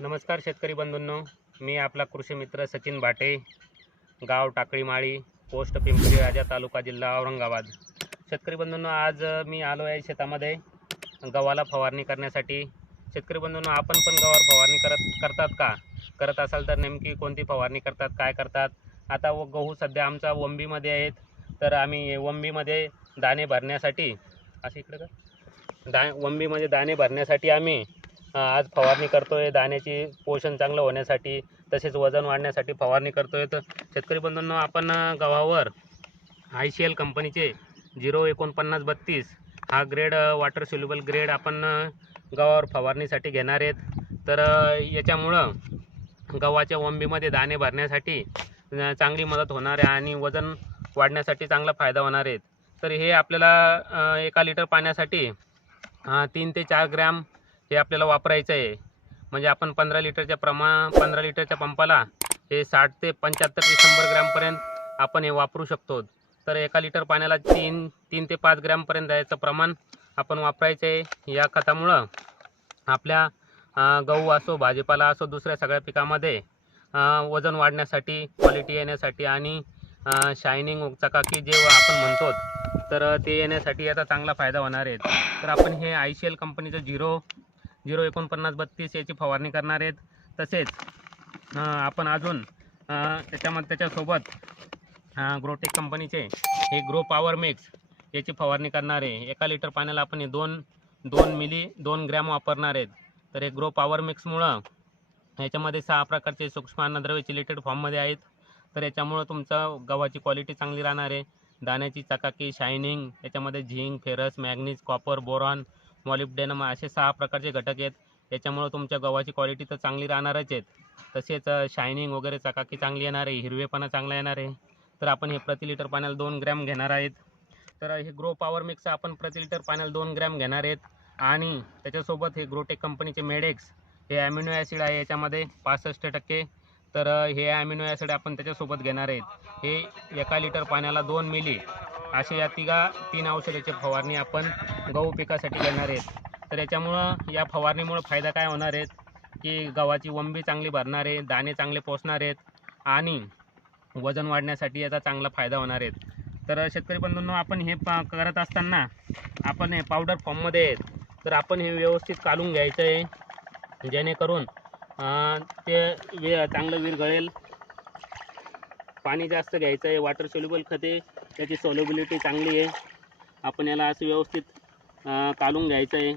नमस्कार शेतकरी बंधूंनो. मी आपला कृषी मित्र सचिन भाटे गाव टाकळीमाळी पोस्ट पिंपरी राजा तालुका जिल्हा औरंगाबाद. शेतकरी बंधूंनो आज मी आलो आहे शेतामध्ये गव्हाला फवारणी करण्यासाठी. शेतकरी बंधूंनो आपण पण गव्हावर फवारणी करत करतात का? करत असाल तर नेमकी कोणती फवारणी करतात काय करतात? आता व गहू सध्या आमचा वंबीमध्ये आहेत. तर आम्ही वंबीमध्ये दाणे भरण्यासाठी असे इकडे का दा वंबीमध्ये दाणे भरण्यासाठी आम्ही आज फवारणी करतो आहे दाण्याची पोषण चांगलं होण्यासाठी तसेच वजन वाढण्यासाठी फवारणी करतो आहे तर शेतकरी बंधूंनो आपण गव्हावर आय सी एल कंपनीचे झिरो एकोणपन्नास बत्तीस हा ग्रेड वॉटर सोल्युबल ग्रेड आपण गव्हावर फवारणीसाठी घेणार आहेत. तर याच्यामुळं गव्हाच्या वंबीमध्ये दाणे भरण्यासाठी चांगली मदत होणार आहे आणि वजन वाढण्यासाठी चांगला फायदा होणार आहे. तर हे आपल्याला एका लिटर पाण्यासाठी तीन ते चार ग्रॅम हे आपल्याला वापरायचं आहे. म्हणजे आपण पंधरा लिटरच्या प्रमा पंधरा लिटरच्या पंपाला हे साठ ते पंच्याहत्तर ते शंभर ग्रॅमपर्यंत आपण हे वापरू शकतो. तर एका लिटर पाण्याला तीन तीन ते पाच ग्रॅमपर्यंत याचं प्रमाण आपण वापरायचं आहे. या खतामुळं आपल्या गहू असो भाजीपाला असो दुसऱ्या सगळ्या पिकामध्ये वजन वाढण्यासाठी क्वालिटी येण्यासाठी आणि शायनिंग चकाकी जे आपण म्हणतो तर ते येण्यासाठी याचा चांगला फायदा होणार आहे. तर आपण हे आय सी एल कंपनीचं झिरो झिरो एकोणपन्नास बत्तीस याची फवारणी करणार आहेत. तसेच आपण अजून त्याच्यामध्ये त्याच्यासोबत ग्रोटेक कंपनीचे हे ग्रो पॉवर मिक्स याची फवारणी करणार आहे. एका लिटर पाण्याला आपण हे दोन दोन मिली दोन ग्रॅम वापरणार आहेत. तर हे ग्रो पॉवर मिक्समुळं याच्यामध्ये सहा प्रकारचे सूक्ष्म अन्नद्रव्य चिलेटेड फॉर्ममध्ये आहेत. तर याच्यामुळं तुमचं गव्हाची क्वालिटी चांगली राहणार आहे. दाण्याची चकाकी शायनिंग याच्यामध्ये zinc ferrous manganese copper boron molybdenum असे सहा प्रकारचे घटक आहेत. याच्यामुळं तुमच्या गव्हाची क्वालिटी तर चांगली राहणारच आहेत. तसेच शायनिंग वगैरे चकाकी चांगली येणार आहे हिरवेपणा चांगला येणार आहे. तर आपण हे प्रति लिटर पाण्याला दोन ग्रॅम घेणार आहेत. तर हे ग्रो पॉवर मिक्स आपण प्रति लिटर पाण्याला दोन ग्रॅम घेणार आहेत. आणि त्याच्यासोबत हे ग्रोटेक कंपनीचे मेडेक्स हे ॲमिनो ॲसिड आहे याच्यामध्ये पासष्ट टक्के. तर हे ॲमिनो ॲसिड आपण त्याच्यासोबत घेणार आहेत. हे एका लिटर पाण्याला दोन मिली असे या तिघा तीन औषधाची फवारणी आपण गहू पिकासाठी घेणार आहेत. तर याच्यामुळं या फवारणीमुळं फायदा काय होणार आहेत? की गव्हाची वंबी चांगली भरणार आहे दाणे चांगले पोचणार आहेत आणि वजन वाढण्यासाठी याचा चांगला फायदा होणार आहेत. तर शेतकरी बंधूंनो आपण हे पा करत असताना आपण हे पावडर फॉर्ममध्ये आहेत. तर आपण हे व्यवस्थित काढून घ्यायचं आहे. जेणेकरून ते वे चांगलं विरघळेल पाणी जास्त घ्यायचं आहे वॉटर सोल्युबल खते त्याची सोलेबिलिटी चांगली आहे. आपण याला असं व्यवस्थित काढून घ्यायचं आहे.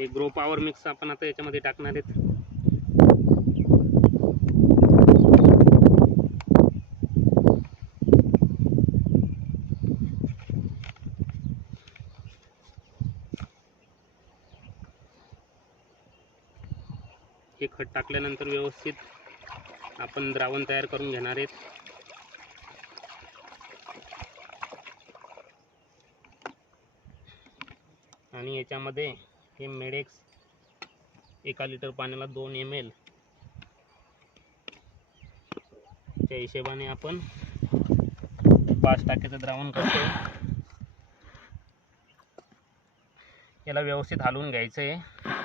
हे ग्रो पॉवर मिक्स आपण आता याच्यामध्ये टाकणार आहेत. हे खत टाकल्यानंतर व्यवस्थित आपण द्रावण तयार करून घेणार आहेत. आणि याच्यामध्ये हे मेडेक्स एका लिटर पाण्याला दोन एम एल त्या हिशोबाने आपण पाच टाक्याचं द्रावण करतो याला व्यवस्थित हलवून घ्यायचं आहे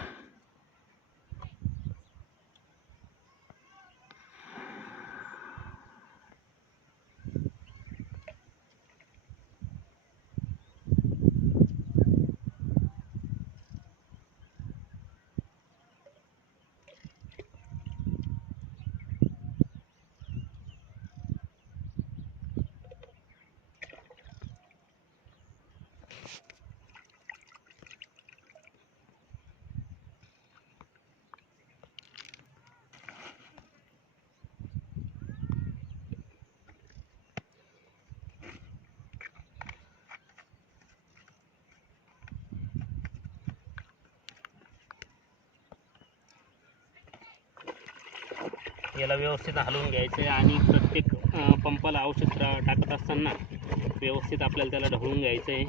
याला व्यवस्थित हलवून घ्यायचं आहे आणि प्रत्येक पंपाला औषध टाकत असताना व्यवस्थित आपल्याला त्याला ढवळून घ्यायचं आहे.